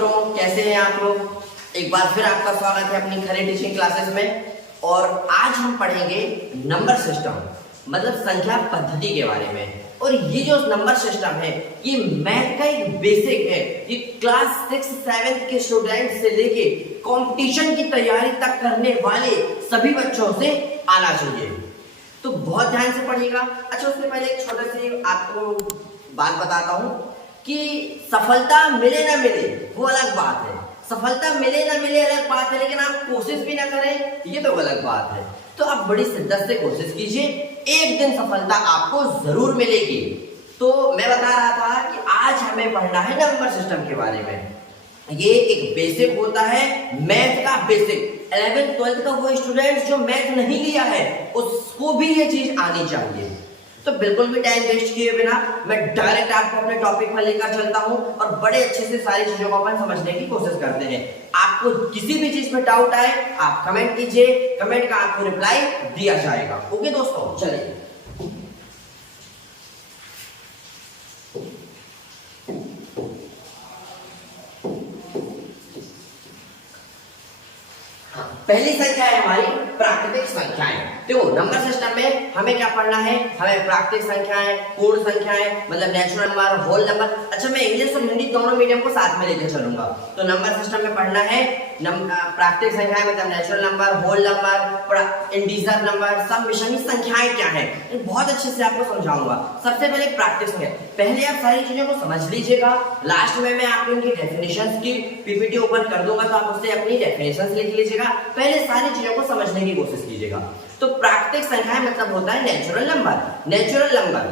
मित्रों, कैसे हैं आप लोग। एक बार फिर आपका स्वागत है अपनी खरे टीचिंग क्लासेस में। और आज हम पढ़ेंगे नंबर सिस्टम, मतलब संख्या पद्धति के बारे में। और ये जो नंबर सिस्टम है ये मैथ का एक बेसिक है। ये क्लास 6-7 के स्टूडेंट से लेके कंपटीशन की तैयारी तक करने वाले सभी बच्चों से आना चाहिए, तो बहुत ध्यान से पढ़िएगा। अच्छा, उससे पहले एक छोटा सी आपको बात बताता हूँ कि सफलता मिले ना मिले वो अलग बात है। सफलता मिले ना मिले अलग बात है, लेकिन आप कोशिश भी ना करें ये तो अलग बात है। तो आप बड़ी शिद्दत से कोशिश कीजिए, एक दिन सफलता आपको जरूर मिलेगी। तो मैं बता रहा था कि आज हमें पढ़ना है नंबर सिस्टम के बारे में। ये एक बेसिक होता है, मैथ का बेसिक। 11th-12th का वो स्टूडेंट जो मैथ नहीं लिया है उसको भी ये चीज आनी चाहिए। तो बिल्कुल भी टाइम वेस्ट किए बिना मैं डायरेक्ट आपको अपने टॉपिक पर लेकर चलता हूं और बड़े अच्छे से सारी चीजों को अपन समझने की कोशिश करते हैं। आपको किसी भी चीज में डाउट आए आप कमेंट कीजिए, कमेंट का आपको रिप्लाई दिया जाएगा। ओके दोस्तों, चलिए। पहली संख्या है हमारी प्राकृतिक संख्याएं। देखो, नंबर सिस्टम में हमें क्या पढ़ना है, हमें प्राकृतिक संख्याएं, पूर्ण संख्याएं मतलब नेचुरल नंबर, होल नंबर। अच्छा, मैं इंग्लिश और हिंदी दोनों मीडियम को साथ में लेकर चलूंगा। तो नंबर सिस्टम में पढ़ना है प्राकृतिक संख्याएं मतलब natural number, whole number, integer number, सम विषम संख्याएं क्या है बहुत अच्छे से आपको समझाऊंगा। सबसे पहले प्राकृतिक संख्या, पहले आप सारी चीजों को समझ लीजिएगा। लास्ट में मैं आपको इनकी डेफिनेशंस की पीपीटी ओपन कर दूंगा, तो आप उससे अपनी डेफिनेशंस लिख लीजिएगा। पहले सारी चीजों को समझने की कोशिश कीजिएगा। तो प्राकृतिक संख्याएं मतलब होता है नेचुरल नंबर। नेचुरल नंबर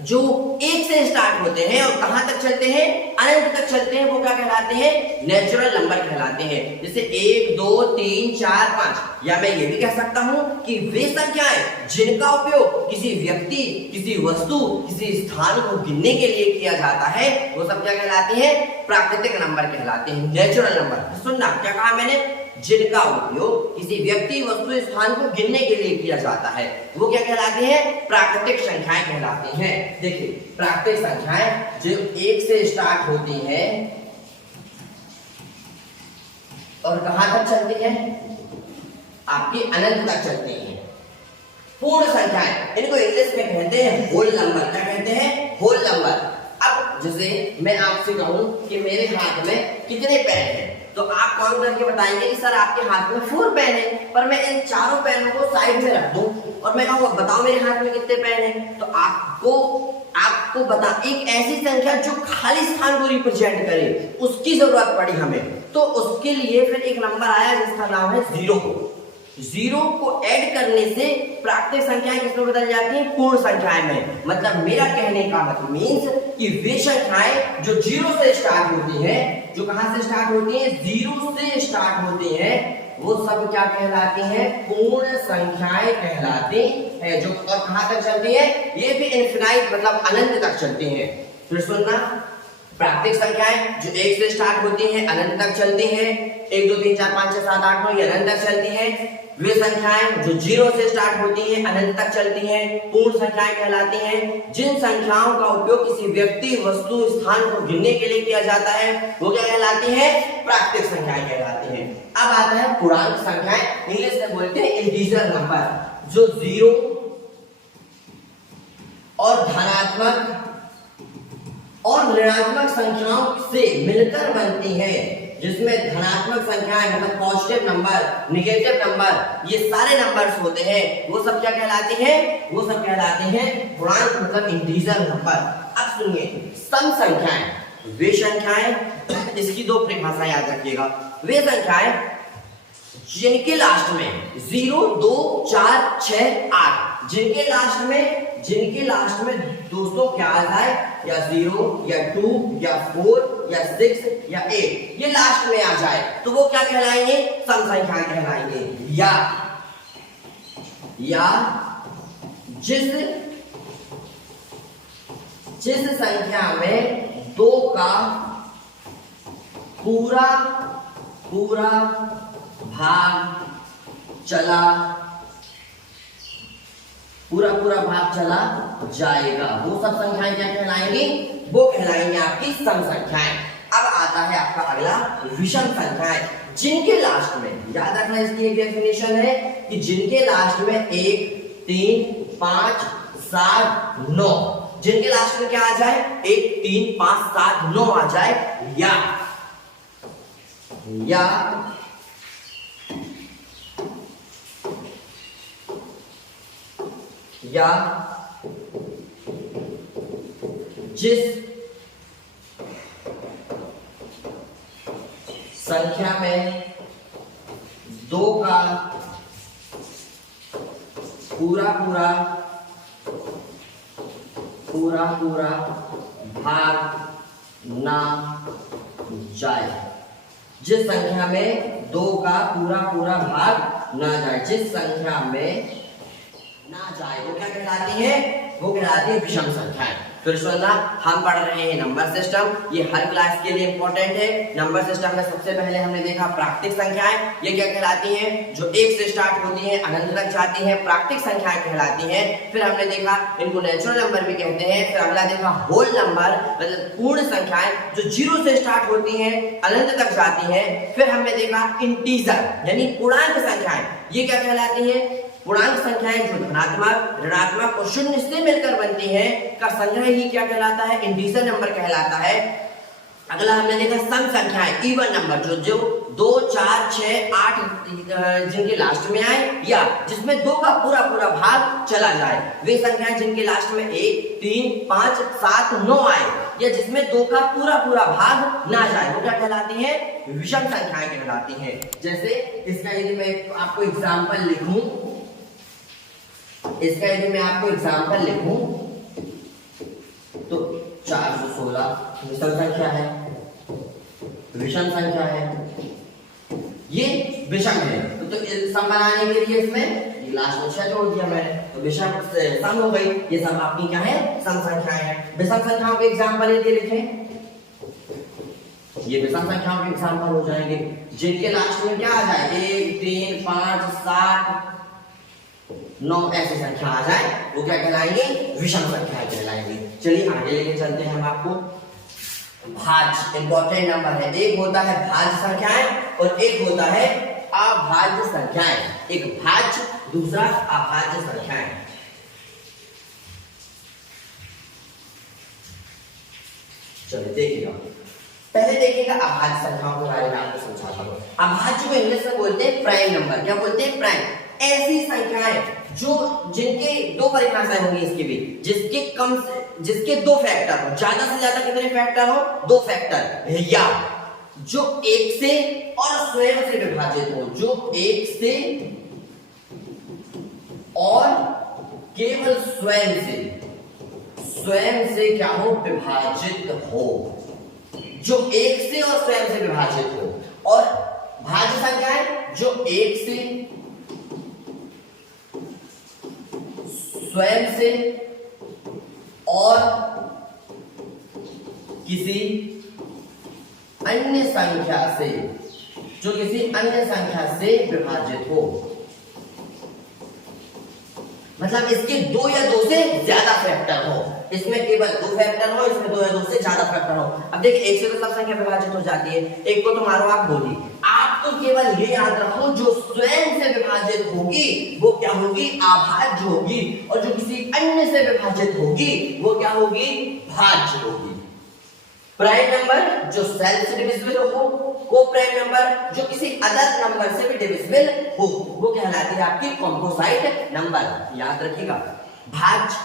जो 1 से स्टार्ट होते हैं और कहां तक चलते हैं, अनंत तक चलते हैं, वो क्या कहलाते हैं, नेचुरल नंबर कहलाते हैं। जैसे 1, 2, 3, 4, 5। या मैं ये भी कह सकता हूं कि वे संख्याएं जिनका उपयोग किसी व्यक्ति, किसी वस्तु, किसी स्थान को गिनने के लिए किया जाता है वो सब क्या कहलाती है, प्राकृतिक नंबर कहलाते हैं, नेचुरल नंबर। सुनना, क्या कहा मैंने, जिनका उपयोग किसी व्यक्ति, वस्तु, स्थान को गिनने के लिए किया जाता है वो क्या कहलाती है, प्राकृतिक संख्याएं कहलाती हैं। देखिए, प्राकृतिक संख्याएं जो 1 से स्टार्ट होती हैं और कहां तक चलती हैं, आपकी अनंत तक चलती हैं। पूर्ण संख्याएं, इनको इंग्लिश में कहते हैं होल नंबर। क्या कहते हैं, होल नंबर। अब जैसे मैं आपसे कहूं कि मेरे हाथ में कितने पेन हैं, तो आप काउंट करके बताएंगे कि सर आपके हाथ में 4 पेन है, पर मैं इन चारों पेनों को साइड में रख दूं और मैं कहूंगा बताओ मेरे हाथ में कितने पेन हैं, तो आपको बता एक ऐसी संख्या जो खाली स्थान को रिप्रेजेंट करे उसकी जरूरत पड़ी हमें। तो उसके लिए फिर एक नंबर आया जिसका नाम है 0। 0 को ऐड करने से प्राकृतिक संख्याएं किसमें बदल जाती हैं, पूर्ण संख्याएं में। मतलब मेरा कहने का मतलब मीन्स कि वे संख्याएं जो 0 से स्टार्ट होती हैं, जो कहां से स्टार्ट होती हैं, 0 से स्टार्ट होती हैं, वो सब क्या कहलाती हैं, पूर्ण संख्याएं कहलाती हैं। जो और कहां तक चलती है, ये भी इनफिनाइट मतलब अनंत तक चलती हैं। फिर सुनना, प्राकृतिक संख्याएं जो 1 से स्टार्ट होती हैं अनंत तक चलती हैं, 1, 2, 3, 4, 5, 6, 7, 8, 9 ये अनंत तक चलती हैं। वे संख्याएं जो 0 से स्टार्ट होती हैं अनंत तक चलती हैं, पूर्ण संख्याएं कहलाती हैं। जिन संख्याओं का उपयोग किसी व्यक्ति, वस्तु, स्थान को गिनने के लिए किया जाता है वो क्या कहलाती है, प्राकृतिक संख्याएं कहलाती हैं। अब आता है पूर्णांक संख्याएं, इंग्लिश में बोलते हैं इंटीजर नंबर, जो 0 और धनात्मक और ऋणात्मक संख्याओं से मिलकर बनती है, जिसमें धनात्मक संख्याएं मतलब पॉजिटिव नंबर, नेगेटिव नंबर, ये सारे नंबर्स होते हैं, वो सब क्या कहलाते हैं, वो सब कहलाते हैं पूर्णांक मतलब इंटीजर नंबर। अब सुनिए, सम संख्याएं वे संख्याएं, इसकी 2 परिभाषा याद रखिएगा, वे संख्याएं जिनके लास्ट में 0, 2, 4, 6, 8, जिनके लास्ट में दोस्तों क्या आ जाए, या 0 या 2 या 4 या 6 या 8, ये लास्ट में आ जाए तो वो क्या कहलाएंगे, सम संख्याएं कहलाएंगे। या जिस संख्या में 2 का पूरा भाग चला जाएगा, वो सब संख्याएं क्या कहलाएंगी, वो कहलाएंगे आपकी सम संख्याएं। अब आता है आपका अगला विषम संख्याएं, जिनके लास्ट में, याद रखना इसकी एक डेफिनेशन है कि जिनके लास्ट में 1, 3, 5, 7, 9, जिनके लास्ट में क्या आ जाए, 1, 3, 5, 7, 9 आ जाए, या जिस संख्या में 2 का पूरा भाग ना जाए, जिस संख्या में 2 का पूरा भाग ना जाए, जिस संख्या में ना जाए वो क्या कहलाती है, वो कहलाती है विषम संख्याएं। फिर सुनना, हम पढ़ रहे हैं नंबर सिस्टम, ये हर क्लास के लिए इंपॉर्टेंट है। नंबर सिस्टम में सबसे पहले हमने देखा प्राकृतिक संख्याएं, ये क्या कहलाती हैं, जो 1 से स्टार्ट होती हैं अनंत तक जाती हैं, प्राकृतिक संख्याएं कहलाती हैं। फिर हमने देखा इनको नेचुरल नंबर भी कहते हैं। फिर अगला देखा होल नंबर, मतलब पूर्ण संख्याएं जो 0 से स्टार्ट होती हैं अनंत तक जाती हैं। फिर हमने देखा इंटीजर यानी पूर्णांक संख्याएं, ये क्या कहलाती हैं, पूर्णांक संख्याएं जो धनात्मक, ऋणात्मक और शून्य से मिलकर बनती हैं का संग्रह ही क्या कहलाता है, इंटीजर नंबर कहलाता है। अगला हमने देखा सम संख्याएं, इवन नंबर जो 2, 4, 6, 8 जिनके लास्ट में आए या जिसमें 2 का पूरा भाग चला जाए, वे संख्याएं जिनके लास्ट में 1, 3, 5, 7, 9 आए या जिसमें 2 का पूरा भाग ना जाए, वो क्या कहलाती है, विषम संख्याएं कहलाती हैं। जैसे इसका यदि मैं आपको एग्जाम्पल लिखूं, तो 416 विषम संख्या है, ये विषम है। तो सम बनाने के लिए इसमें लास्ट में 6 जोड़ दिया मैंने, तो विषम से सम हो गई। ये सब आपकी क्या है, सम संख्याएं हैं। विषम संख्याओं के एग्जाम्पल यदि लिखें, ये विषम संख्याओं के एग्जाम्पल हो जाएंगे जिनके लास्ट में क्या आ जाए, 1, 3, 5, 7, 9 ऐसी संख्या आ जाए, वो क्या कहलाएंगे, विषम संख्या कहलाएंगे। चलिए आगे लेके चलते हैं हम आपको। भाज्य इंपॉर्टेंट नंबर है, एक होता है भाज्य संख्याएं और एक होता है अभाज्य संख्याएं। एक भाज्य, दूसरा अभाज्य संख्याएं। चलिए देखिएगा, पहले देखिएगा अभाज्य संख्याओं के बारे में आपको समझाता हूं। अभाज्य को इंग्लिश में बोलते हैं प्राइम नंबर। क्या बोलते हैं, प्राइम। ऐसी संख्याएं जो जिनके 2 परिभाषाएं होंगी इसके भी, जिसके 2 फैक्टर हो, ज्यादा से ज्यादा कितने फैक्टर हो, 2 फैक्टर, या जो 1 से और स्वयं से विभाजित हो, जो 1 से और केवल स्वयं से क्या हो, विभाजित हो, जो 1 से और स्वयं से विभाजित हो। और भाज्य संख्याएं जो 1 से, स्वयं से और किसी अन्य संख्या से, जो किसी अन्य संख्या से विभाजित हो, मतलब इसके 2 या 2 से ज्यादा फैक्टर हो, इसमें केवल 2 फैक्टर हो, इसमें 2 या 2 से ज्यादा फैक्टर हो। अब देखिए 1 से तो सब संख्या विभाजित हो जाती है, एक को तो मारो आप गोली, आप तो केवल ये याद रखो जो स्वयं से विभाजित होगी वो क्या होगी, अभाज्य होगी, और जो किसी अन्य से विभाजित होगी वो क्या होगी, भाज्य होगी। प्राइम नंबर जो सेल्फ से डिविजिबल हो, को प्राइम नंबर जो किसी अदर नंबर से भी डिविजिबल हो, वो कहलाती है आपकी कंपोजिट नंबर। याद रखिएगा, भाज्य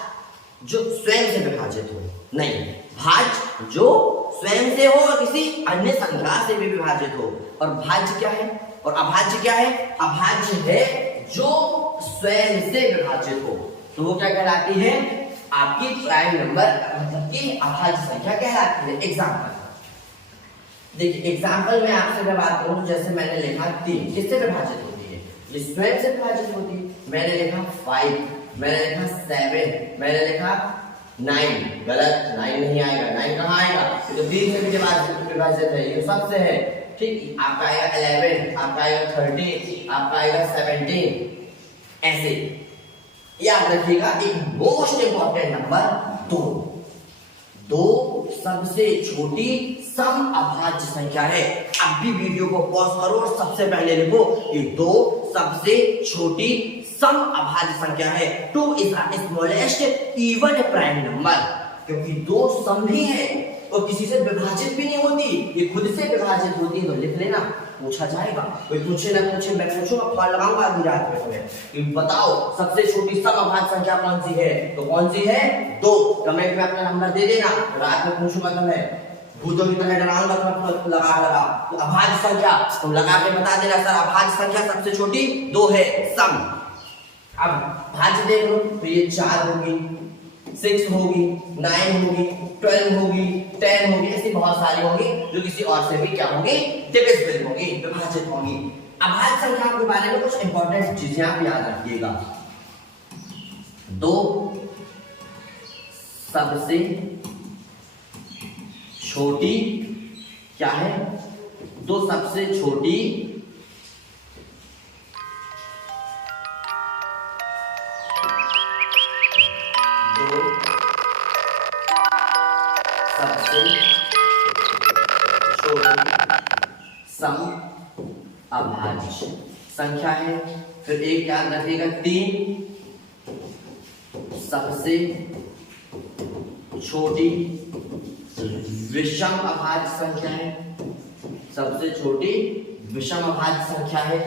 जो स्वयं से विभाजित हो, नहीं, भाज्य जो स्वयं से हो और किसी अन्य संख्या से भी विभाजित हो। और भाज्य क्या है और अभाज्य क्या है, अभाज्य है जो स्वयं से विभाजित हो, तो वो क्या कहलाती है, आपकी प्राइम नंबर, मतलब कि अभाज्य संख्या कहलाती है। एग्जाम्पल देखिए, एग्जाम्पल में आपसे मैं बात करूं, जैसे मैंने लिखा 3, किससे विभाजित होती है, ये स्वयं से विभाजित होती है। मैंने लिखा 5, मैंने लिखा 7, मैंने लिखा 9, गलत, 9 नहीं आएगा, 9 कहाँ आएगा, ये तो 20 में भी विभाजित है, ये सबसे है, ठीक। आपका आएगा 11, आपका आएगा 13, आपका आएगा 17, ऐसे याद रखिएगा। एक मोस्ट इंपॉर्टेंट नंबर 2 सबसे छोटी सम अभाज्य संख्या है। अब भी वीडियो को पॉज करो और सबसे पहले लिखो कि 2 सबसे छोटी सम अभाज्य संख्या है। 2 is the smallest even prime number, क्योंकि 2 सम भी है और किसी से विभाजित भी नहीं होती, ये खुद से विभाजित होती है। तो लिख लेना, पूछा जाएगा, कोई पूछे ना पूछे मैं पूछूंगा, कॉल लगाऊंगा आधी रात में तुम्हें कि बताओ सबसे छोटी सम अभाज्य संख्या कौन सी है। तो कौन सी है? 2। कमेंट में अपना नंबर दे देना, रात में पूछूंगा तुम्हें, भूतों की तरह डराऊंगा तुम्हें लगा। तो अभाज्य संख्या तुम लगा के बता देना, सर अभाज्य संख्या सबसे छोटी 2 है, सम। अब भाज्य देख लो तो ये 4 होगी, 6 होगी, 9 होगी, 12 होगी, 10 होगी, ऐसी बहुत सारी होगी जो किसी और से भी क्या होगी, डिविजिबल होगी, विभाजित होगी। अभाज्य संख्या के बारे में कुछ इंपॉर्टेंट चीजें आप याद रखिएगा। 2 सबसे छोटी क्या है? 2 सबसे छोटी सम अभाज्य संख्या है। फिर एक याद रखिएगा, 3 सबसे छोटी विषम अभाज्य संख्या है, सबसे छोटी विषम अभाज्य संख्या है।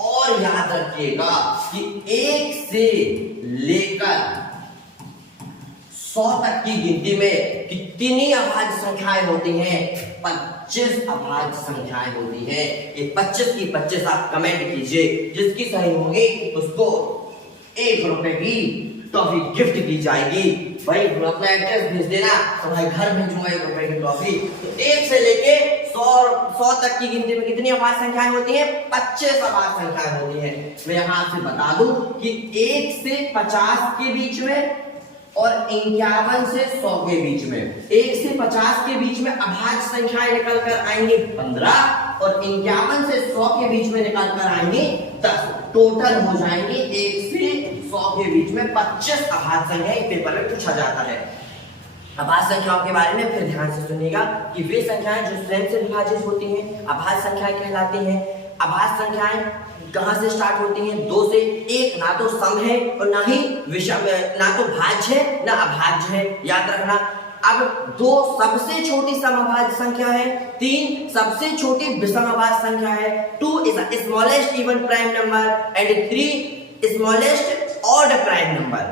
और याद रखिएगा कि 1 से लेकर 100 तक की गिनती में कितनी अभाज्य संख्याएं होती हैं? 25 अभाज्य संख्याएं होती हैं। ये 25 की 25 आप कमेंट कीजिए, जिसकी सही होगी उसको 1 रुपए की टॉफी गिफ्ट की जाएगी। भाई अपना एड्रेस भेज देना, तुम्हारे घर भेजूंगा 1 रुपए की टॉफी। तो 1 से लेके 100 तक की गिनती में कितनी अभाज्य संख्याएं होती हैं? 25 अभाज्य संख्याएं होती हैं। मैं यहाँ से बता दूं कि 1 से 50 के बीच में और 51 से 100 के बीच में, 1 से 50 के बीच में अभाज्य संख्याएं निकल कर आएंगी 15 और 51 से 100 के बीच में निकल कर आएंगी 10। टोटल हो जाएंगे 1 से 100 के बीच में 25 अभाज्य संख्याएं पेपर में पूछा जाता है। अभाज्य संख्याओं के बारे में फिर ध्यान से सुनिएगा कि वे संख्याएं जो स्वयं से विभाजित होती हैं अभाज्य संख्याएं कहलाती हैं। अभाज्य संख्याएं कहां से स्टार्ट होती हैं? 2 से। 1 ना तो सम है और ना ही विषम, ना तो भाज्य है ना अभाज्य है, याद रखना। अब 2 सबसे छोटी सम अभाज्य संख्या है, 3 सबसे छोटी विषम अभाज्य संख्या है, 2 is the smallest even prime number and 3 smallest odd prime number.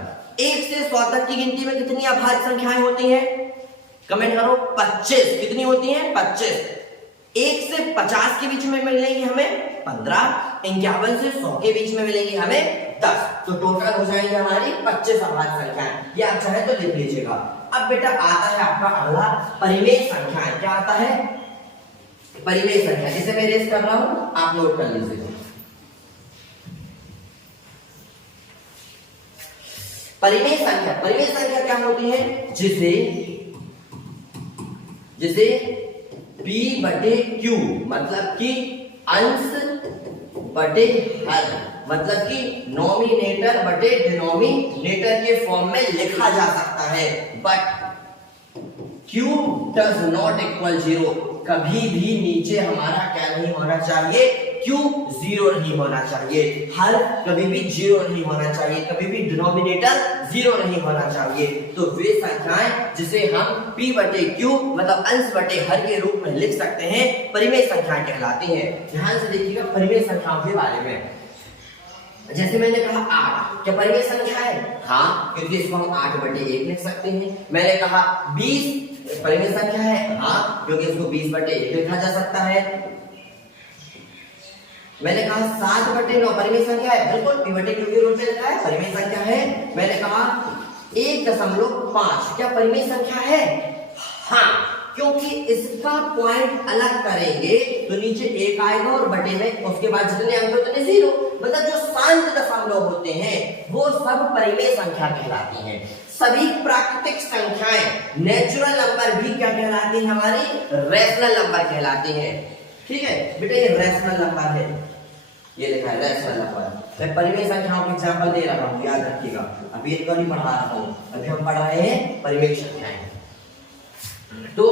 1 से 100 तक की गिनती में कितनी अभाज्य संख्याएं होती हैं? कमेंट करो। 25। कितनी होती हैं? 25। 1 से 50 के बीच में मिलेंगी हमें 15, 51 से 100 के बीच में मिलेंगी हमें 10। तो टोटल हो जाएंगे हमारी 25 अभाज्य संख्याएं। ये आप चाहे तो लिख लीजिएगा। अब बेटा आता है आपका अगला परिमेय संख्याएं। क्या आता है? परिमेय संख्या, जिसे मैं रेस कर रहा हूं आप नोट कर लीजिएगा। परिमेय संख्या क्या होती है? जिसे P बटे Q मतलब कि अंश बटे हर, मतलब कि नॉमिनेटर बटे डिनोमिनेटर के फॉर्म में लिखा जा सकता है। But Q does not equal 0, कभी भी नीचे हमारा क्या नहीं होना चाहिए? Q 0 नहीं होना चाहिए। हर कभी भी 0 नहीं होना चाहिए, कभी भी डिनोमिनेटर 0 नहीं होना चाहिए। तो वे संख्याएं जिसे हम P बटे Q मतलब अंश बटे हर के रूप में लिख सकते हैं परिमेय संख्याएं कहलाती हैं। ध्यान से देखिएगा परिमेय संख्याओं के बारे में। जैसे मैंने कहा 8, क्या परिमेय संख्या है? हाँ, क्योंकि इसको हम 8 बटे 1 लिख सकते हैं। मैंने कहा 20 परिमेय संख्या है, हाँ, क्योंकि इसको 20 बटे 1 लिखा जा सकता है। मैंने कहा 7 बटे 9 परिमेय संख्या है, बिल्कुल P बटे Q के रूप में लिखा है, परिमेय संख्या है। मैंने कहा 1.5 क्या परिमेय संख्या है? हाँ, क्योंकि इसका पॉइंट अलग करेंगे तो नीचे 1 आएगा और बटे में उसके बाद जितने अंक उतने 0, मतलब जो शांत दशमलव होते हैं वो सब परिमेय संख्या कहलाती हैं। सभी प्राकृतिक संख्याएं नेचुरल नंबर भी क्या कहलाती हैं? हमारी रैशनल नंबर कहलाती हैं। ठीक है बेटा, ये रैशनल नंबर है, ये लिखा है रैशनल नंबर। मैं परिमेय संख्याओं के एग्जांपल दे रहा हूं, याद रखिएगा। अभी इनको नहीं पढ़ा रहा हूं, अभी हम पढ़ रहे हैं परिमेय संख्याएं। तो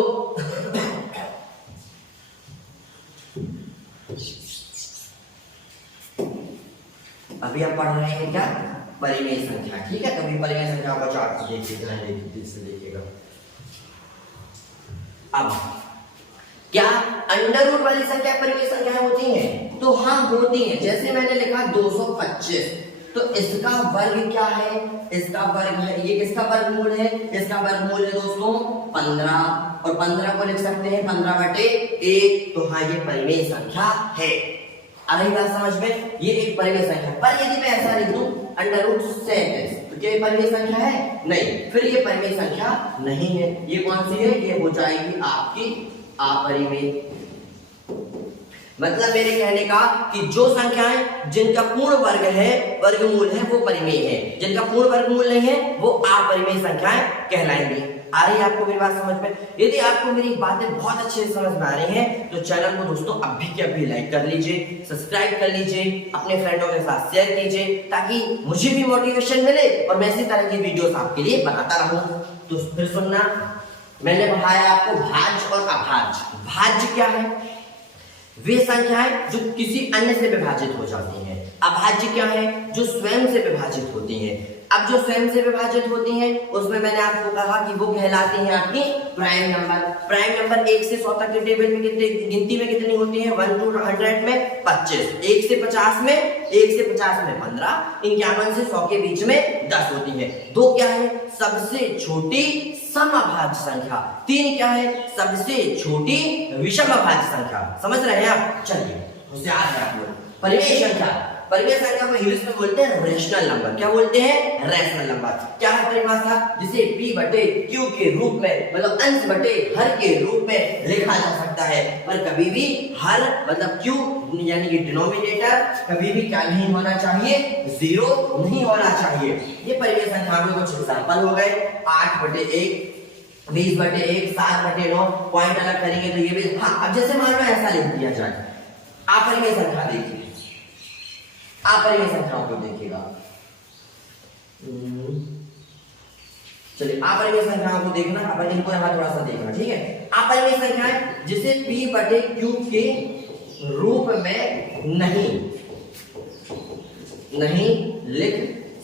अभी हम पढ़ रहे हैं क्या, परिमेय संख्या। ठीक है, कभी परिमेय संख्या का चार्ट देखिएगा। अब क्या अंडर रूट वाली संख्या परिमेय संख्याएं होती हैं? तो हाँ होती हैं। जैसे मैंने लिखा 225, तो इसका वर्ग क्या है? इसका वर्ग है, ये किसका वर्गमूल है? इसका वर्गमूल है दोस्तों 15, और 15 को लिख सकते हैं 15/1। तो हाँ ये परिमेय संख्या है। आ रही बात समझ में? ये एक परिमेय संख्या। पर यदि मैं ऐसा लिख दूं अंडर रूट 37, तो क्या ये परिमेय संख्या है? नहीं, फिर ये परिमेय संख्या नहीं है। ये कौन सी है? ये हो जाएगी आपकी अपरिमेय। मतलब मेरे कहने का कि जो संख्याएं जिनका पूर्ण वर्ग है, वर्गमूल है, वो परिमेय है। जिनका पूर्ण वर्गमूल नहीं है वो अपरिमेय संख्याएं कहलाएंगी। आ रही है आपको मेरी बात समझ में? यदि आपको मेरी बातें बहुत अच्छे से समझ में आ रही हैं तो चैनल को दोस्तों अभी के अभी लाइक कर लीजिए, सब्सक्राइब कर लीजिए, अपने फ्रेंडों के साथ शेयर कीजिए, ताकि मुझे भी मोटिवेशन मिले और मैं इसी तरह की वीडियोस आपके लिए बनाता रहूं। तो फिर सुनना, मैंने पढ़ाया आपको भाज्य और अभाज्य। भाज्य क्या है? वे संख्याएं जो किसी अन्य से विभाजित हो जाती हैं। अभाज्य क्या है? जो स्वयं से विभाजित होती हैं। अब जो स्वयं से विभाजित होती हैं उसमें मैंने आपको कहा कि वो कहलाती हैं आपकी प्राइम नंबर। प्राइम नंबर 1 से 100 तक के टेबल में कितने गिनती में कितनी होती है? 1 to 100 में 25, 1 से 50 में 15, 51 से 100 के बीच में 10 होती है। 2 क्या है? सबसे छोटी समअभाज्य संख्या। 3 क्या है? सबसे छोटी विषम अभाज्य संख्या। समझ रहे हैं आप? चलिए होशियार है आप लोग। परिमेय संख्या, परिमेय संख्या को इंग्लिश में बोलते हैं रेशनल नंबर। क्या बोलते हैं? Rational number. क्या है परिभाषा? जिसे p/q के रूप में, मतलब अंश बटे हर के रूप में लिखा जा सकता है। पर कभी भी हर मतलब q यानी कि डिनोमिनेटर कभी भी क्या नहीं होना चाहिए? 0 नहीं होना चाहिए। ये परिमेय संख्या में कुछ एग्जांपल हो गए। 8/1, 20/1, 7/9। पॉइंट अलग करेंगे तो ये भी। हाँ, अब जैसे मान लो ऐसा लिख दिया जाए, अपरिमेय संख्या देखिए, अपरिमेय संख्याओं को देखिएगा। चलिए अपरिमेय संख्याओं को देखना, अपन इनको यहां थोड़ा सा देखना, ठीक है। अपरिमेय संख्याएं जिसे p/q के रूप में नहीं लिख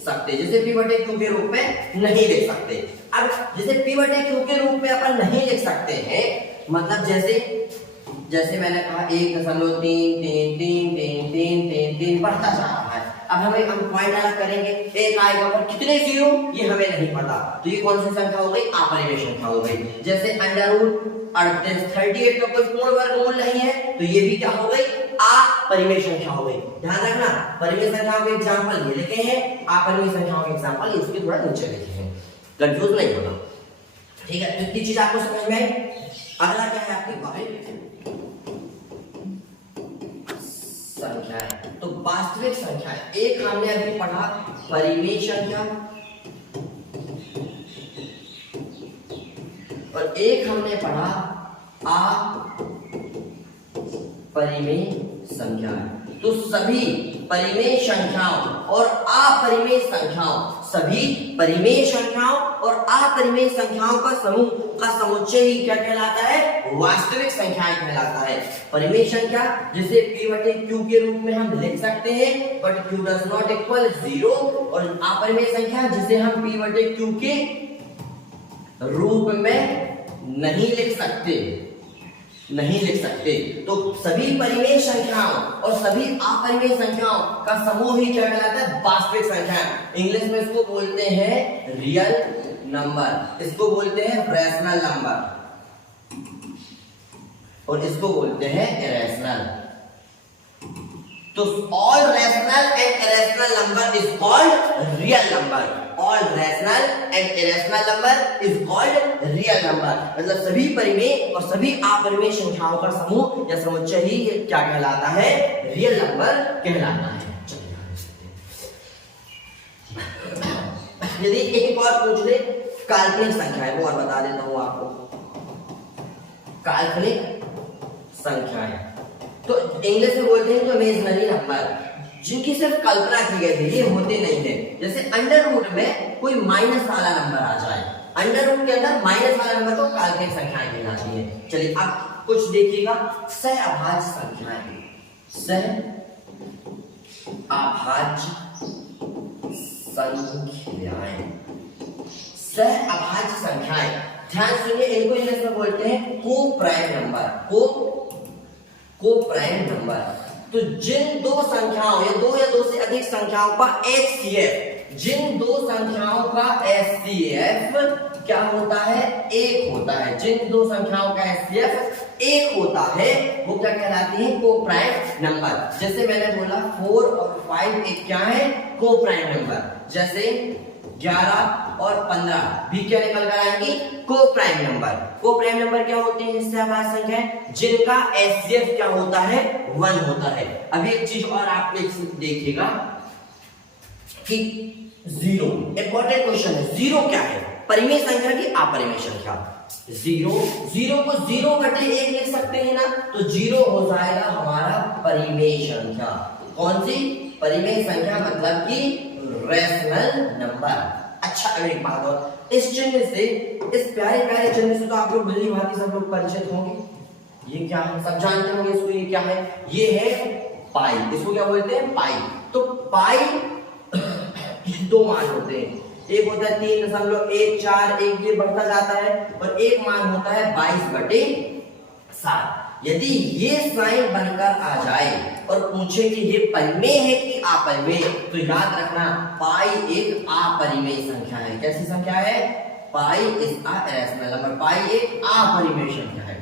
सकते, जिसे p/q के रूप में नहीं लिख सकते। अब जिसे p/q के रूप में अपन नहीं लिख सकते हैं, मतलब जैसे मैंने कहा 1.3333333 बढ़ता जा रहा है। अब हम पॉइंट अलग करेंगे, एक आएगा पर कितने 0 ये हमें नहीं पता, तो ये कौन सी संख्या हो गई? अपरिमेय संख्या हो गई। जैसे अंडर रूट 38 का कोई पूर्ण वर्गमूल नहीं है, तो ये भी क्या हो गई? अपरिमेय संख्या हो गई। ध्यान रखना, परिमेय संख्याओं के एग्जांपल ये लिखे हैं, अपरिमेय संख्याओं के एग्जांपल इसके थोड़ा नीचे लिखे हैं, कंफ्यूज नहीं होना, ठीक है। तो इतनी चीज आपको समझ में आई। अगला क्या है आपकी वास्तविक संख्याएं। तो वास्तविक संख्याएं, एक हमने अभी पढ़ा परिमेय संख्या और एक हमने पढ़ा अपरिमेय संख्याएं। तो सभी परिमेय संख्याओं और अपरिमेय संख्याओं, सभी परिमेय संख्याओं और अपरिमेय संख्याओं का समूह का समुच्चय ही क्या कहलाता है? वास्तविक संख्याएं कहलाता है। परिमेय संख्या जिसे p/q के रूप में हम लिख सकते हैं, but q does not equal 0, और अपरिमेय संख्या जिसे हम p/q के रूप में नहीं लिख सकते। तो सभी परिमेय संख्याओं और सभी अपरिमेय संख्याओं का समूह ही क्या कहलाता है? वास्तविक संख्या। इंग्लिश में इसको बोलते हैं रियल नंबर, इसको बोलते हैं रैशनल नंबर, और इसको बोलते हैं इरेशनल। तो all rational and irrational number is called real number. All rational and irrational number is called real number. मतलब सभी परिमेय और सभी अपरिमेय संख्याओं का समूह या समुच्चय ही क्या कहलाता है? रियल नंबर कहलाता है। यदि एक और पूछ ले काल्पनिक संख्याएं, वो और बता देता हूं आपको। काल्पनिक संख्याएं तो इंग्लिश में बोलते हैं इमेजिनरी नंबर, जिनकी सिर्फ कल्पना की गई है, ये होते नहीं है। जैसे अंडर रूट में कोई माइनस वाला नंबर आ जाए, अंडर रूट के अंदर माइनस वाला नंबर तो काल्पनिक संख्याएं कहलाती है। चलिए अब कुछ देखिएगा, सहअभाज्य संख्याएं, सहअभाज्य संख्याएं, सह अभाज्य संख्याएं। ध्यान सुनिए, इनको इंग्लिश में बोलते हैं को प्राइम नंबर, को प्राइम नंबर। तो जिन दो संख्याओं या दो से अधिक संख्याओं का HCF, जिन दो संख्याओं का HCF क्या होता है, एक होता है। जिन दो संख्याओं का HCF एक होता है वो क्या कहलाती है, को प्राइम नंबर। जैसे मैंने बोला 4 और 5 एक क्या है, को प्राइम नंबर। जैसे 11 और 15 भी क्या निकल कर आएंगी, को प्राइम नंबर। को प्राइम नंबर क्या होते हैं, सहभाज्य संख्याएं जिनका HCF क्या होता है, 1 होता है। अभी एक चीज और आप देखिएगा कि जीरो, इंपॉर्टेंट क्वेश्चन है, जीरो क्या है, परिमेय संख्या की अपरिमेय संख्या। जीरो को 0/1 लिख सकते हैं ना, तो जीरो हो जाएगा हमारा परिमेय संख्या। कौन सी परिमेय संख्या, मतलब कि रैशनल नंबर। अच्छा, अब एक बात और, इस चिन्ह से, इस प्यारे प्यारे चिन्ह से तो आप लोग भली भांति सब लोग परिचित होंगे। ये क्या है, सब जानते होंगे इसको। ये क्या है, ये है पाई। इसको क्या बोलते हैं, पाई। तो पाई दो मान होते हैं, एक होता है 3.14, एक ये बढ़ता जाता है, और एक मान होता है 22/7। यदि ये साइन बनकर आ जाए और पूछे कि ये परिमेय है कि अपरिमेय, तो याद रखना पाई एक अपरिमेय संख्या है। कैसी संख्या है, pi is a rational number, pi एक अपरिमेय संख्या है।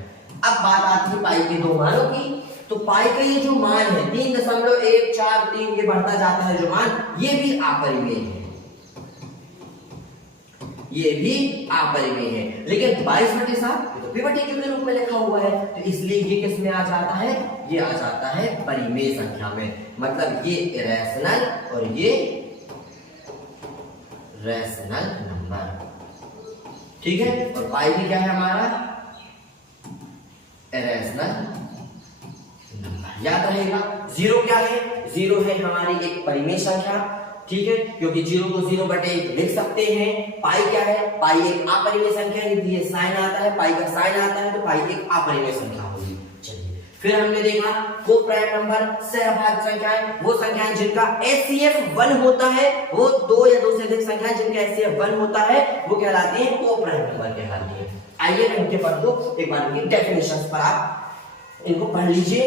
अब बात आती है पाई के दो मानों की। तो पाई का ये जो मान है 3.143, ये बढ़ता जाता है जो मान, ये भी अपरिमेय है, ये भी अपरिमेय है। लेकिन 22/7 तो पिवट के रूप में लिखा हुआ है, तो इसलिए ये किस में आ जाता है, ये आ जाता है परिमेय संख्या में। मतलब ये रैशनल और ये रैशनल नंबर, ठीक है। और पाई भी क्या है हमारा, रैशनल नंबर। याद रहेगा, जीरो क्या है, जीरो है हमारी एक परिमेय संख्या, ठीक है, क्योंकि जीरो को 0/1 लिख सकते हैं। पाई क्या है, पाई एक अपरिमेय संख्या है, यदि ये साइन आता है, पाई का साइन आता है, तो पाई एक अपरिमेय संख्या होगी। चलिए, फिर हमने देखा को प्राइम नंबर, सहभाज्य संख्याएं, वो संख्याएं जिनका HCF 1 होता है, वो दो या दो से अधिक संख्याएं जिनका HCF 1 होता है, वो कहलाती हैं को प्राइम नंबर कहलाती है। आइए इनके पढ़ दो, एक बार इनकी डेफिनेशंस पर आप इनको पढ़ लीजिए,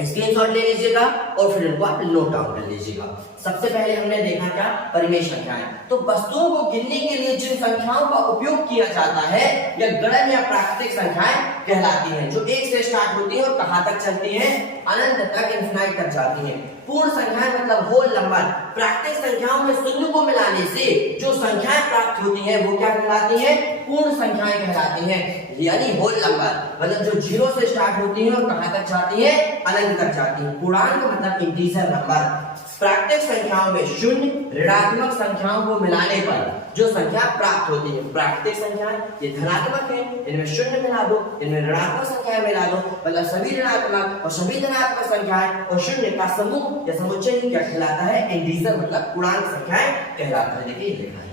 स्क्रीनशॉट ले लीजिएगा और फिर इनको आप नोट डाउन कर लीजिएगा। सबसे पहले हमने देखा क्या, परिमेय संख्याएं। तो वस्तुओं को गिनने के लिए जिन संख्याओं का उपयोग किया जाता है या गणन या प्राकृतिक संख्याएं कहलाती हैं, जो 1 से स्टार्ट होती हैं और कहां तक चलती हैं, अनंत तक, इनफिनाइट तक जाती हैं। पूर्ण संख्याएं मतलब होल नंबर। प्राकृतिक संख्याओं में शून्य को मिलाने से जो संख्याएं प्राप्त होती हैं वो क्या कहलाती हैं, पूर्ण संख्याएं कहलाती हैं, यानी होल नंबर। मतलब जो 0 से स्टार्ट होती हैं और कहां तक जाती हैं, अनंत तक जाती हैं। पूर्णांक मतलब इंटीजर नंबर। प्राकृतिक संख्याओं में शून्य ऋणात्मक संख्याओं को मिलाने पर जो संख्या प्राप्त होती है, प्राकृतिक संख्याएं ये धनात्मक है, इनमें शून्य मिला दो, इनमें ऋणात्मक संख्याएं मिला दो, मतलब सभी ऋणात्मक और सभी धनात्मक संख्याएं और शून्य का समूह या समुच्चय क्या कहलाता है, इंटीजर मतलब पूर्णांक संख्याएं कहलाता है। देखिए लिखा है,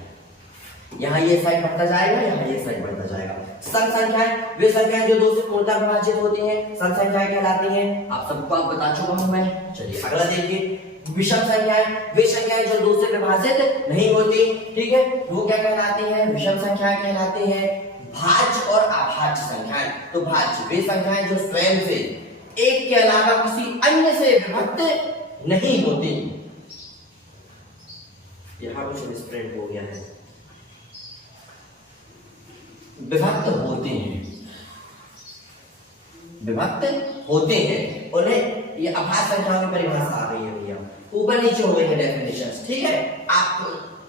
यहाँ ये साइड बढ़ता जाएगा, यहाँ ये साइड बढ़ता जाएगा। सम संख्याएं वे संख्याएं जो 2 से पूर्णतः विभाजित होती हैं, सम संख्याएं कहलाती हैं। आप सबको आप बता चुका हूं मैं। चलिए अगला देखिए, विषम संख्याएं वे संख्याएं जो 2 से विभाजित नहीं होती, ठीक है, वो क्या कहलाती हैं, विषम संख्याएं कहलाती हैं। भाज्य और अभाज्य संख्याएं, तो भाज्य वे संख्याएं जो स्वयं से एक के अलावा किसी अन्य से विभक्त नहीं होती। यहां कुछ मिसप्रिंट हो गया है, विभक्त होते हैं, विभक्त होते हैं, उन्हें ये अभाज्य संख्याओं की परिभाषा आ गई है भैया, ऊपर नीचे हो गई है डेफिनेशंस, ठीक है। आप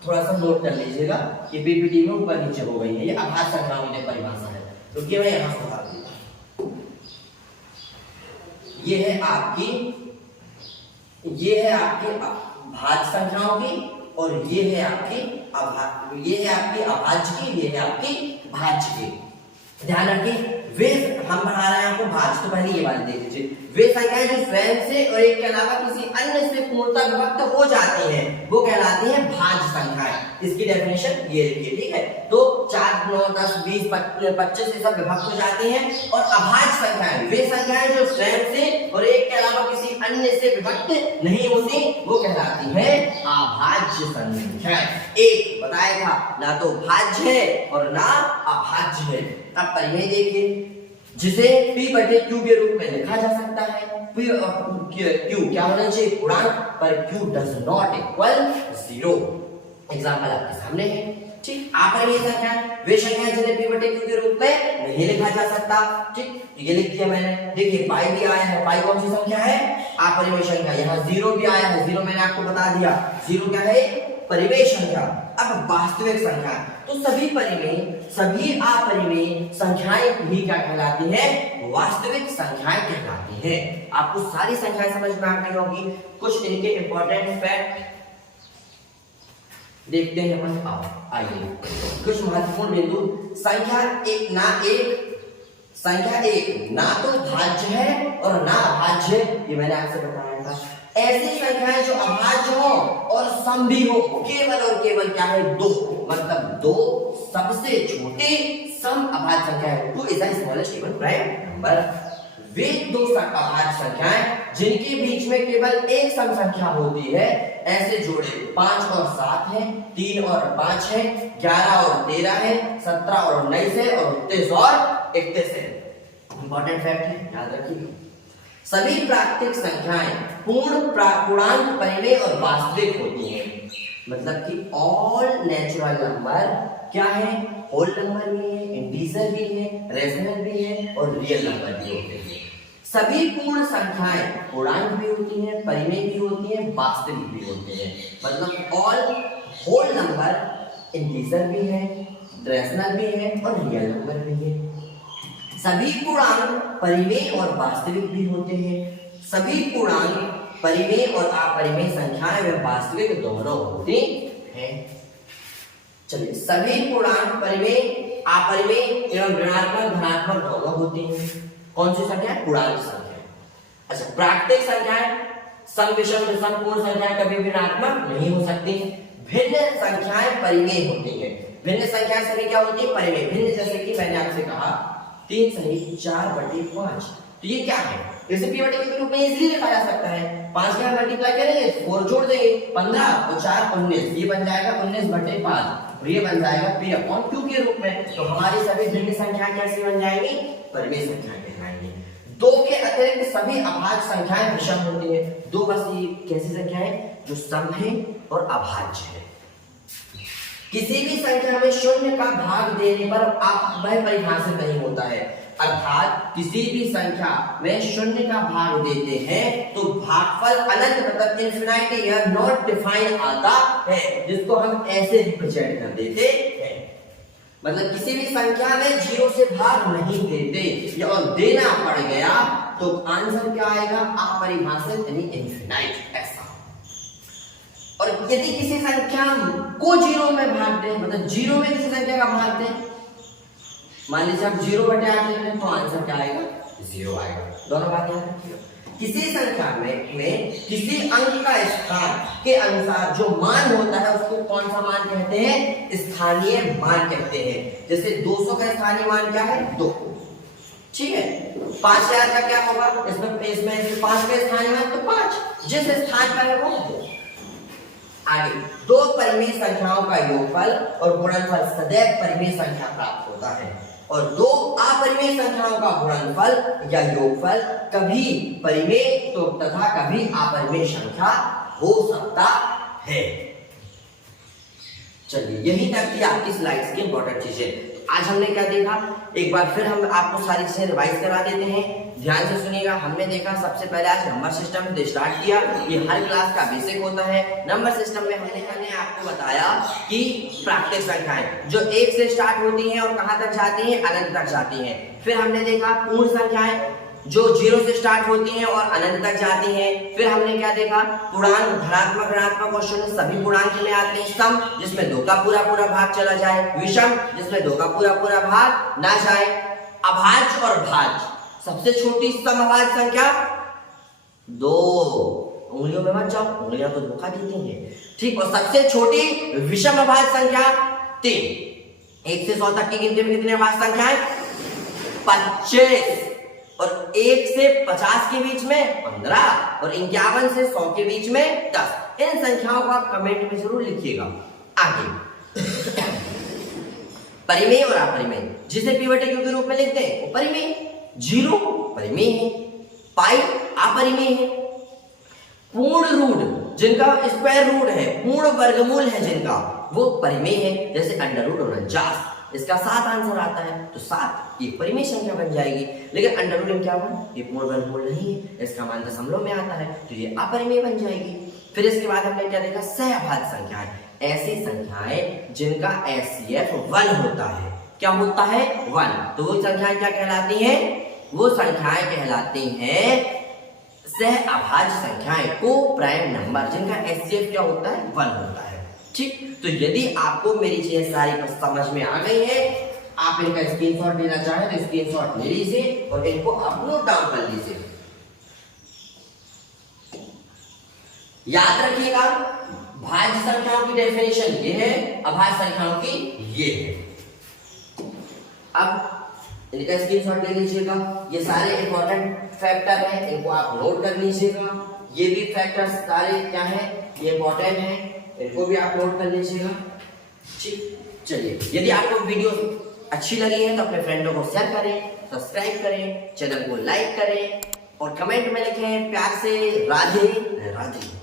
थोड़ा सा नोट कर लीजिएगा कि पीपीटी में ऊपर नीचे हो गई है, ये अभाज्य संख्याओं की परिभाषा है। तो ये मैं यहां सुधार दूंगा, ये है आपकी भाज्य संख्याओं की, और ये है आपकी अभाज्य की, ये है आपकी भाज्य की। ध्यान रखिए, वे हम पढ़ा रहे हैं आपको भाज्य, तो पहले ये वाली देख लीजिए। वे संख्याएं जो स्वयं से और एक के अलावा किसी अन्य से पूर्णतः विभक्त हो जाती हैं, वो कहलाती हैं भाज्य संख्याएं। इसकी डेफिनेशन ये लिखिए, ठीक है। तो 4, 9, 10, 20, 25 ये सब विभक्त हो जाती हैं। और अभाज्य संख्याएं वे संख्याएं जो स्वयं से और एक के अलावा किसी अन्य से विभक्त नहीं होती वो कहलाती है अभाज्य संख्या। एक बताया था ना तो भाज्य है और ना अभाज्य है। अब परिमेय देखिए, जिसे P बटे Q के रूप में लिखा जा सकता है। P और Q क्या होना चाहिए? पूर्णांक, पर Q does not equal 0। Example आपके सामने है। ठीक, अपरिमेय संख्या वे संख्या जिन्हें P बटे Q के रूप में नहीं लिखा जा सकता। ठीक, ये लिख दिया मैंने। देखिए पाई भी आया है, पाई कौन सी संख्या है? अपरिमेय संख्या। यहाँ 0 भी आया है, 0 मैंने आपको बता दिया। 0 क्या है? परिमेय संख्या। अब वास्तविक संख्या, तो सभी परिमेय सभी अपरिमेय संख्याएं भी क्या कहलाती है? वास्तविक संख्याएं कहलाती है। आपको सारी संख्याएं समझ में आ गई होगी। कुछ इनके इंपॉर्टेंट फैक्ट देखते हैं अपन। आइए कुछ महत्वपूर्ण बिंदु। संख्या एक ना तो भाज्य है और ना अभाज्य है, ये मैंने आपसे बताया था। ऐसी संख्याएं जो अभाज्य हो और सम भी हो, केवल और केवल क्या है? दो, मतलब दो सबसे छोटे सम अभाज्य संख्या है। 2 is the smallest even prime number। वे दो अभाज्य संख्याएं जिनके बीच में केवल एक सम संख्या होती है, ऐसे जोड़े 5 और 7 है, 3 और 5 है, 11 और 13 है, 17 और 19 है और 29 और 31 है। इंपॉर्टेंट फैक्ट है, याद रखिए। सभी प्राकृतिक संख्याएं पूर्णांक, परिमेय और वास्तविक होती हैं। मतलब कि ऑल नेचुरल नंबर क्या है? होल नंबर भी है, इंटीजर भी है, रेशनल भी है और रियल नंबर भी होते हैं। सभी पूर्ण संख्याएं पूर्णांक भी होती हैं, परिमेय भी होती हैं, वास्तविक भी होते हैं। मतलब ऑल होल नंबर इंटीजर भी है, रेशनल भी है और रियल नंबर भी है। सभी पूर्णांक परिमेय और वास्तविक भी होते हैं। सभी पूर्णांक परिमेय और अपरिमेय संख्याएं व वास्तविक दोनों होती हैं। चलिए, सभी पूर्णांक परिमेय, अपरिमेय एवं ऋणात्मक धनात्मक दोनों होती हैं। कौन सी संख्या? पूर्णांक संख्या। अच्छा, प्राकृतिक संख्याएं सम, विषम, विषम पूर्ण संख्याएं कभी भी ऋणात्मक नहीं हो सकती। भिन्न संख्याएं परिमेय होती हैं। भिन्न संख्याएं सभी क्या होती है? परिमेय। भिन्न जैसे कि मैंने आपसे कहा 3 सही 4/5, तो ये क्या है? इसे P बटे Q के रूप में इजीली लिखा जा सकता है। 5 का मल्टीप्लाई करेंगे, 4 जोड़ देंगे, 15 और 4 19, ये बन जाएगा 19/5 और ये बन जाएगा P अपॉन Q के रूप में। तो हमारी सभी भिन्न संख्याएं कैसी बन जाएंगी? परिमेय संख्याएं कहलाएंगी। 2 के अतिरिक्त सभी अभाज्य संख्याएं विषम होती हैं। 2 बस ये कैसी संख्याएं? जो सम है और अभाज्य है। किसी भी संख्या में शून्य का भाग देने पर वह परिभाषित नहीं होता है। अर्थात किसी भी संख्या में शून्य का भाग देते हैं तो भागफल अनंत मतलब इन्फिनिटी या नॉट डिफाइन आता है, जिसको हम ऐसे रिप्रेजेंट कर देते हैं। मतलब किसी भी संख्या में 0 से भाग नहीं देते या और देना पड़ गया तो आंसर क्या आएगा? अपरिभाषित यानी इन्फिनिट ऐसा। और यदि किसी संख्या को 0 में भाग दें, मतलब 0 में किसी संख्या का भाग दें, मान लीजिए आप 0/8 ले लें तो आंसर क्या आएगा? 0 आएगा। दोनों बातें याद रखिए। किसी संख्या में किसी अंक का स्थान के अनुसार जो मान होता है उसको कौन सा मान कहते हैं? स्थानीय मान कहते हैं। जैसे 200 का स्थानीय मान क्या है? 2। ठीक है, 5000 का क्या होगा? इसमें 5 का स्थानीय मान तो 5, जिस स्थान पर है वो 2। आगे, 2 परिमेय संख्याओं का योगफल और गुणनफल सदैव परिमेय संख्या प्राप्त होता है और 2 अपरिमेय संख्याओं का गुणनफल या योगफल कभी परिमेय तो तथा कभी अपरिमेय संख्या हो सकता है। चलिए, यही तक थी आपकी स्लाइड्स की इंपॉर्टेंट चीजें। आज हमने क्या देखा? एक बार फिर हम आपको सारी चीजें रिवाइज करा देते हैं, ध्यान से सुनिएगा। हमने देखा सबसे पहले आज नंबर सिस्टम से स्टार्ट किया। ये हर क्लास का बेसिक होता है। नंबर सिस्टम में हमने आपको बताया कि प्राकृतिक संख्याएं जो 1 से स्टार्ट होती हैं और कहां तक जाती हैं? अनंत तक जाती हैं। फिर हमने देखा पूर्ण संख्याएं जो 0 से स्टार्ट होती हैं और अनंत तक जाती हैं। फिर हमने क्या देखा? पूर्णांक, धनात्मक, ऋणात्मक और शून्य सभी पूर्णांक में आते हैं। सम जिसमें 2 का पूरा पूरा भाग चला जाए, विषम जिसमें 2 का पूरा पूरा भाग ना जाए, अभाज्य और भाज्य। सबसे छोटी समअभाज्य संख्या 2, उंगलियों में मत जाओ, उंगलियां तो धोखा देती हैं। ठीक, और सबसे छोटी विषम अभाज्य संख्या 3। 1 से 100 तक की गिनती में कितनी अभाज्य संख्याएं? 25। और 1 से 50 के बीच में 15 और 51 से 100 के बीच में 10। इन संख्याओं को आप कमेंट में जरूर लिखिएगा। आगे परिमेय और अपरिमेय, जिसे पिवट के रूप में लिखते हैं वो परिमेय। 0 परिमेय है, पाई अपरिमेय है। पूर्ण रूट जिनका स्क्वायर रूट है, पूर्ण वर्गमूल है जिनका, वो परिमेय है। जैसे √49, इसका 7 आंसर आता है तो 7 ये परिमेय संख्या बन जाएगी। लेकिन √51 ये पूर्ण वर्गमूल नहीं है, इसका मान दशमलव में आता है तो ये अपरिमेय बन जाएगी। फिर इसके बाद हमने क्या देखा, सहअभाज्य संख्याएं, ऐसी संख्याएं जिनका HCF 1 होता है। क्या होता है? 1। तो वो संख्याएं क्या कहलाती हैं? वो संख्याएं कहलाती हैं सहअभाज्य संख्याएं, को प्राइम नंबर, जिनका HCF क्या होता है? 1 होता है। ठीक, तो यदि आपको मेरी चीजें सारी समझ में आ गई है, आप इनका स्क्रीनशॉट लेना चाहें तो स्क्रीनशॉट ले लीजिए और इनको आप नोट डाउन कर लीजिए। याद रखिएगा, भाज्य संख्याओं की डेफिनेशन ये है, अभाज्य संख्याओं की ये है। अब इनका स्क्रीनशॉट ले लीजिएगा। ये सारे इंपॉर्टेंट फैक्टर हैं, इनको आप नोट कर लीजिएगा। ये भी फैक्टर्स सारे क्या हैं, ये इंपॉर्टेंट हैं, इनको भी आप नोट कर लीजिएगा। ठीक, चलिए, यदि आपको वीडियो अच्छी लगी है तो अपने फ्रेंडों को शेयर करें, सब्सक्राइब करें, चैनल को लाइक करें और कमेंट में लिखें प्यार से राधे राधे।